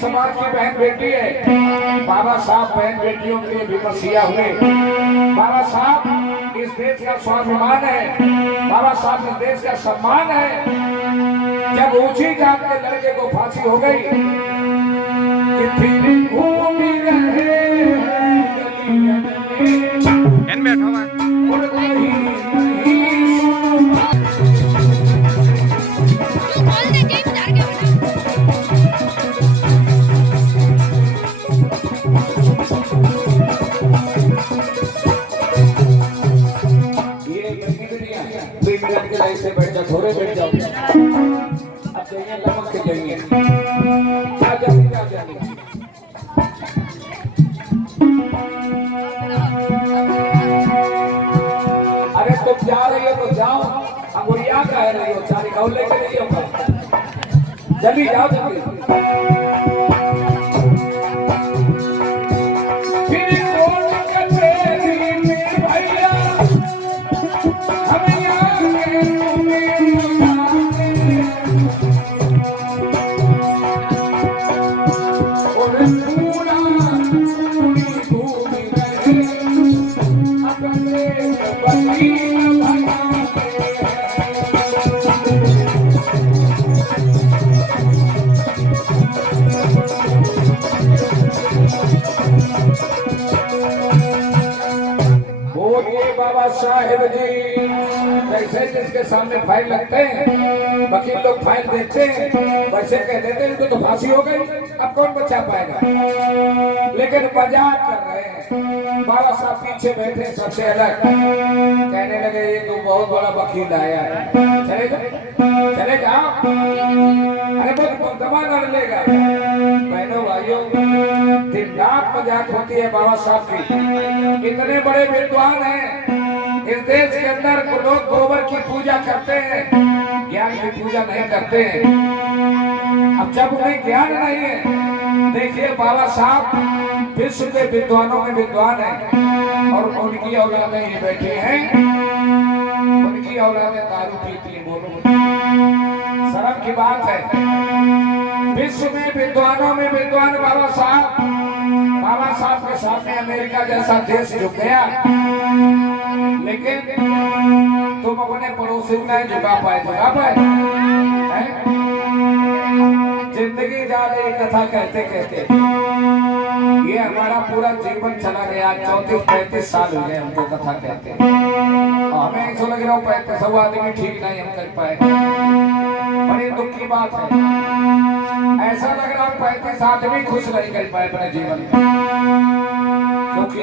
समाज की बहन बेटी है। बाबा साहब बहन बेटियों के लिए भी मसीहा हुए। बाबा साहब इस देश का स्वाभिमान है। बाबा साहब इस देश का सम्मान है। जब ऊंची जात के लड़के को फांसी हो गई कि फिर घूमी रहे ऐसे बैठ जाओ, थोड़े बैठ जाओ। अब चाहिए लमक के चाहिए। आ जाओ, आ जाओ। अरे तुम जा रही हो तो जाओ, अंगुरिया कह रही हो, चारी गाँव लेके नहीं हो, जल्दी जाओ जल्दी। बाबा साहेब जी जैसे जिसके सामने फाइल लगते हैं, वकील लोग फाइल देखते हैं, वैसे कह देते हैं तो फांसी हो गई, अब कौन बचा पाएगा। लेकिन मजाक कर रहे हैं। बाबा साहब पीछे बैठे सबसे अलग, कहने लगे ये तो बहुत बड़ा वकील आया है, चले जाओ चले जाओ। अरे बहुत मुकदमा लड़ लेगा। बहनों भाइयों, दिन रात मजाक होती है बाबा साहब की। इतने बड़े विद्वान हैं इस देश के अंदर, लोग गोबर की पूजा करते हैं, ज्ञान की पूजा नहीं करते हैं। अब जब उन्हें ज्ञान नहीं है, देखिए बाबा साहब विश्व के विद्वानों में विद्वान है और उनकी औलादें ये बैठी हैं, उनकी औलादें दारू पीती हैं। बोलो, शर्म की बात है। विश्व में विद्वानों में विद्वान बाबा साहब के सामने अमेरिका जैसा देश झुक गया, लेकिन तुम अपने पड़ोसी को नहीं झुका पाए। जिंदगी जा रही कथा कहते कहते ये हमारा पूरा जीवन चला गया। 34-35 साल हो गए हमको कथा कहते, और हमें ऐसा लग रहा हो 35 आदमी ठीक नहीं हम कर पाए। बड़ी दुख की बात है। ऐसा लग रहा 35 आदमी खुश नहीं कर पाए अपने जीवन में, क्योंकि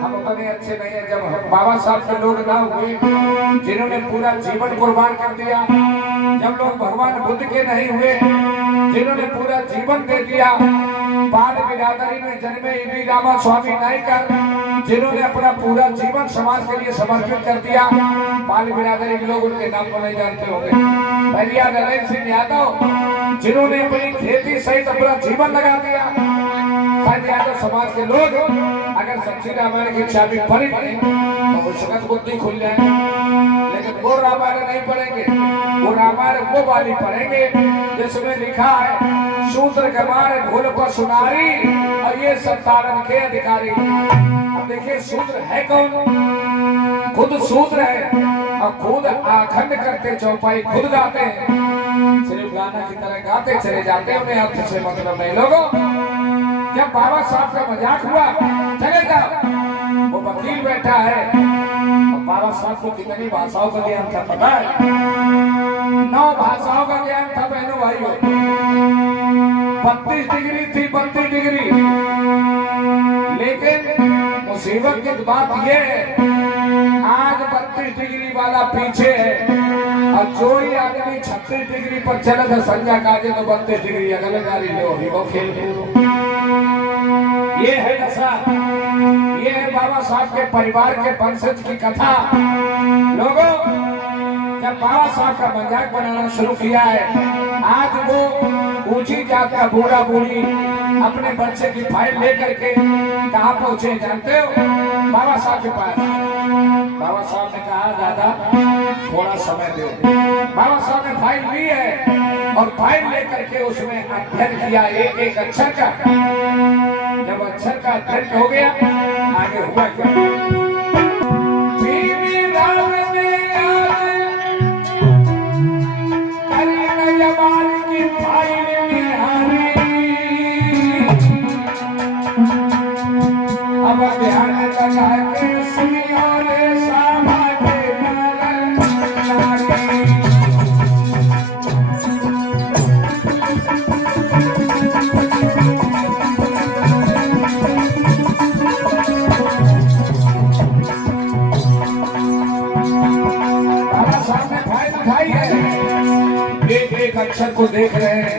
हम उतने अच्छे नहीं है। जब बाबा साहब के लोग ना हुए जिन्होंने पूरा जीवन कुर्बान कर दिया, जब लोग भगवान बुद्ध के नहीं हुए जिन्होंने पूरा जीवन दे दिया, बाल बिरादरी में जन्मे ईवी रामा स्वामी नायकर जिन्होंने अपना पूरा जीवन समाज के लिए समर्पित कर दिया। बाल बिरादरी के लोग उनके नाम को नहीं जानते होंगे। भैया नरेंद्र सिंह यादव जिन्होंने अपनी खेती सहित अपना जीवन लगा दिया। यादव समाज के लोग अगर सच्ची रामायण की चाबी पढ़ेंगे तो वो शकत बुद्धि खुल जाएगी, लेकिन वो रामायण नहीं पढ़ेंगे। वो रामायण वो वाली पढ़ेंगे जिसमें लिखा है शूद्र के मारे ढोल पर सुनारी और ये सब तारण के अधिकारी। अब देखिए शूद्र है कौन? खुद शूद्र है और खुद आखंड करते चौपाई खुद गाते हैं, सिर्फ गाना की तरह गाते चले जाते हैं, उन्हें अर्थ से मतलब नहीं। लोगों, जब बाबा साहब का मजाक हुआ चले जाओ, वो वकील बैठा है और बाबा साहब को कितनी भाषाओं का ज्ञान था पता है? 9 भाषाओं का ज्ञान था बहनों भाइयों। 32 डिग्री थी, 32 डिग्री। लेकिन मुसीबत की बात यह है आज 32 डिग्री वाला पीछे है और जो ही आदमी 36 डिग्री पर चले तो संजय काजे तो 32 डिग्री अगले गाड़ी ले वो खेल। ये है दशा, ये है बाबा साहब के परिवार के वंशज की कथा। लोगों, जब बाबा साहब का मजाक बनाना शुरू किया है, आज वो ऊंची जात का बूढ़ा बूढ़ी अपने बच्चे की फाइल लेकर के कहाँ पहुंचे जानते हो? बाबा साहब के पास। बाबा साहब ने कहा दादा थोड़ा समय दो। बाबा साहब ने फाइल ली है और फाइल लेकर के उसमें अध्ययन किया एक एक अक्षर का। जब अक्षर का अध्ययन हो गया, आगे हुआ क्या? अब ध्यान लगा के सुनियो रे सामा के बाबा साहब ने फाइल उठाई है, एक एक अक्षर को देख रहे हैं,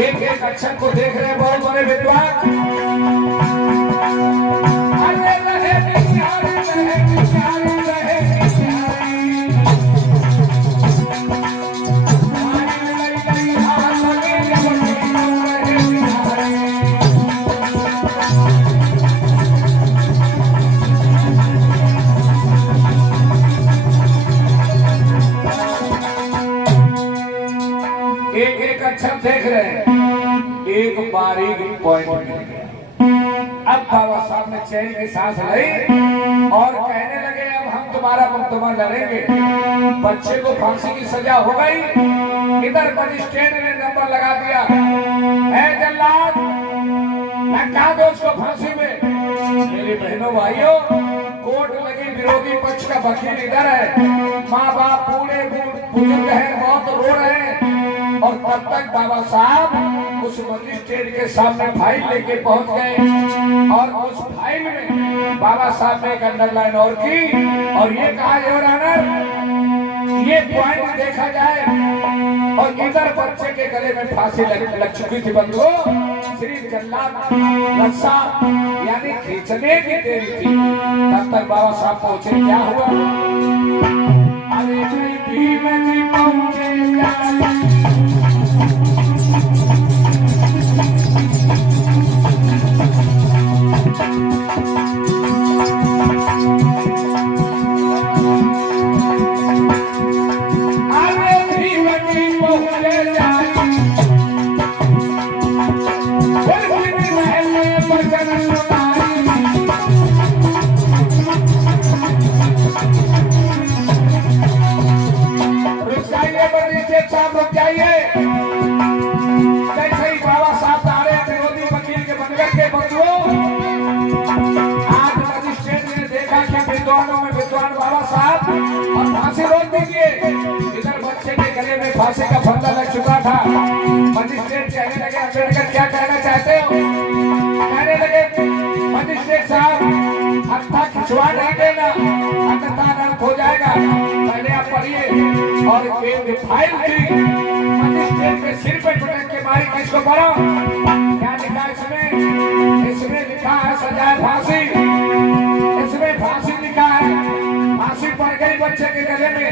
एक एक अक्षर को देख रहे हैं बहुत बड़े विद्वान। एक एक अक्षर देख रहे हैं, एक बारीक पॉइंट मिल गया। अब बाबा साहब ने चैन की सांस ली और कहने लगे अब हम तुम्हारा मुकदमा लड़ेंगे। बच्चे को फांसी की सजा हो गई। इधर मजिस्ट्रेट ने नंबर लगा दिया, है जल्लाद लटका दो उसको फांसी में। मेरे बहनों भाइयों, कोर्ट लगी, विरोधी पक्ष का वकील इधर है, माँ बाप पूरे बुजुर्ग हैं, बहुत रो रहे हैं। और तब तक बाबा साहब उस मजिस्ट्रेट के सामने फाइल लेके पहुंच गए और उस फाइल में बाबा साहब ने एक अंडरलाइन और की और ये कहा, योर ऑनर, ये पॉइंट देखा जाए। और इधर बच्चे के गले में फांसी लग चुकी थी बंधुओं, सिर्फ जल्लाद रस्सा यानी खींचने की देरी थी। तब तक बाबा साहब पहुंचे, क्या हुआ? अरे भीम जी पहुंचे साहब रुक जाइए। जैसे ही बाबा साहब आ रहे विरोधी वकील के बनकर के बंधुओं, आज मजिस्ट्रेट ने देखा कि विद्वानों में विद्वान बाबा साहब और फांसी रोक दीजिए। इधर बच्चे के गले में फांसी का फंदा लग चुका था। मजिस्ट्रेट कहने लगे, अम्बेडकर क्या कहना चाहते हो? कहने लगे, मजिस्ट्रेट साहब हत्या खिंचवा नहीं देना, अन्यथा अनर्थ हो जाएगा। पहले आप पढ़िए। और फाइल थी, मजिस्ट्रेट के सिर पे पटक के मारी, किसको पढ़ो? क्या लिखा इसमें? इसमें लिखा है सजाए फांसी। इसमें फांसी लिखा है, फांसी पड़ गई बच्चे के गले में।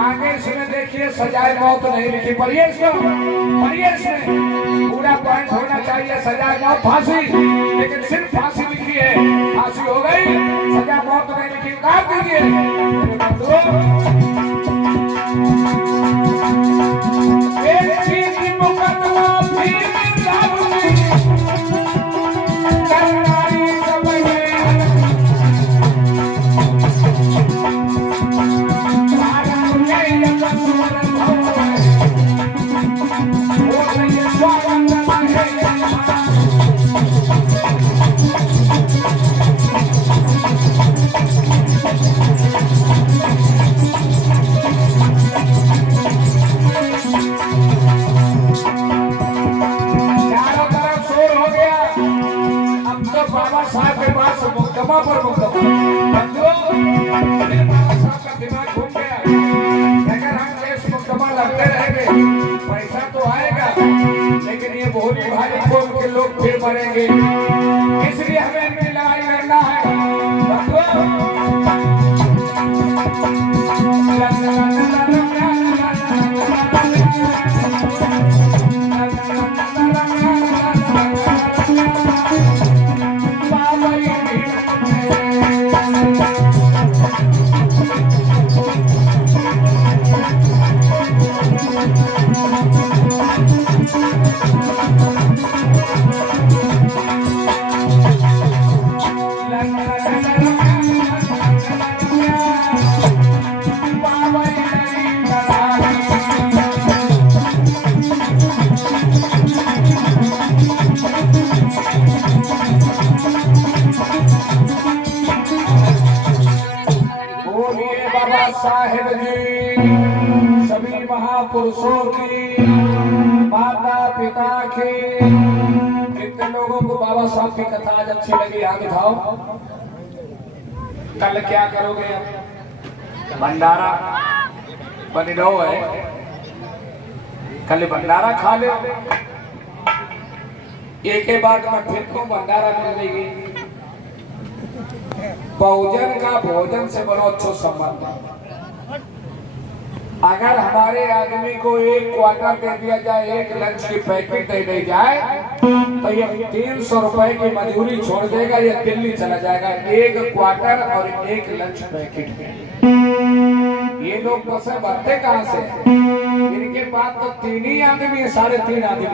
आगे इसमें देखिए सजाए मौत नहीं लिखी। पढ़िए इसको, पढ़िए इसमें पूरा पॉइंट होना चाहिए, सजाए मौत फांसी, लेकिन सिर्फ फांसी लिखी है। फांसी हो गई, सजा मौत नहीं लिखी, उतार दीजिए। बाबा साहब के पास मुकदमा पर मुकदमा, बाबा साहब का दिमाग घूम गया। अगर हम केस मुकदमा लड़ते रहेंगे, पैसा तो आएगा, लेकिन ये भोली भाली कौम के लोग फिर मरेंगे। इसलिए हमें इनकी लड़ाई लड़ना है। पिता के। कितने लोगों को बाबा साहब की कथा आज अच्छी लगी, हाथ उठाओ। कल क्या करोगे? भंडारा बनी रहो है, कल भंडारा खा ले। एक के बाद में फिर को भंडारा मिलेगी। बहुजन का भोजन से बड़ो अच्छो संबंध। अगर हमारे आदमी को एक क्वार्टर दे दिया जाए, एक लंच की पैकेट दे दी जाए, तो ये 300 रुपए की मजदूरी छोड़ देगा, ये दिल्ली चला जाएगा। एक क्वार्टर और एक लंच पैकेट। ये लोग पैसे भरते कहाँ से? इनके पास तो 3 ही आदमी है, 3.5 आदमी।